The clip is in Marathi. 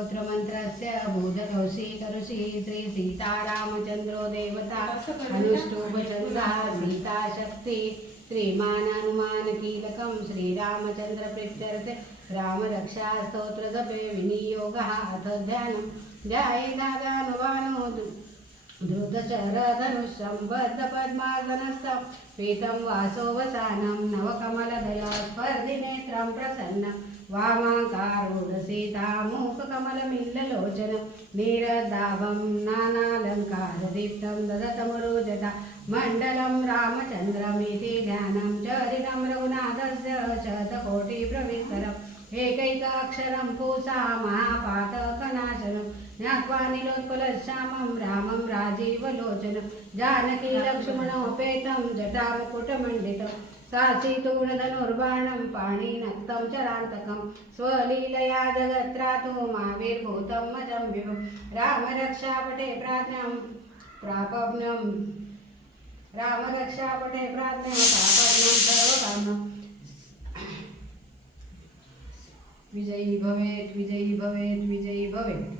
स्तोत्रमन्त्रस्य भूजकौशी करुषि श्री सीतारामचन्द्रो देवता अनुष्टुभचन्द्रः सीताशक्ति श्रीमानानुमानकीलकं श्रीरामचन्द्रप्रीत्यर्थे रामरक्षास्तोत्रजपे विनियोगः अथ ध्यानं ध्यायेदादानुबाणो धृतचरधनुष्यम्बद्धपद्मासनस्थं पीतं वासोवसानं नवकमलदलस्पर्धिनेत्रं प्रसन्नं वामाकारोदसीतामूककमलमिल्ललोचनं नीरदाभं नानालङ्कारदीप्तं ददतमरुजटा मण्डलं रामचन्द्रमिति ध्यानं चरितं रघुनाथस्य शतकोटिप्रविस्तरम् एकैकाक्षरं पूषा महापातकनाशनं ज्ञात्वा नीलोत्पलश्यामं रामं राजीवलोचनं जानकी लक्ष्मणोपेतं जटामुकुटमण्डितं साक्षितूणधनुर्बाणं पाणिनक्तं चरान्तकं स्वलीलया जगत्रातो माविर्भूतं मजं विभुं रामरक्षापटे प्राज्ञां प्रापब्नं रामरक्षापटे प्राज्ञां प्रापब्नं सर्वकामम् विजयी भवेत् विजयी भवेत् विजयी भवेत्।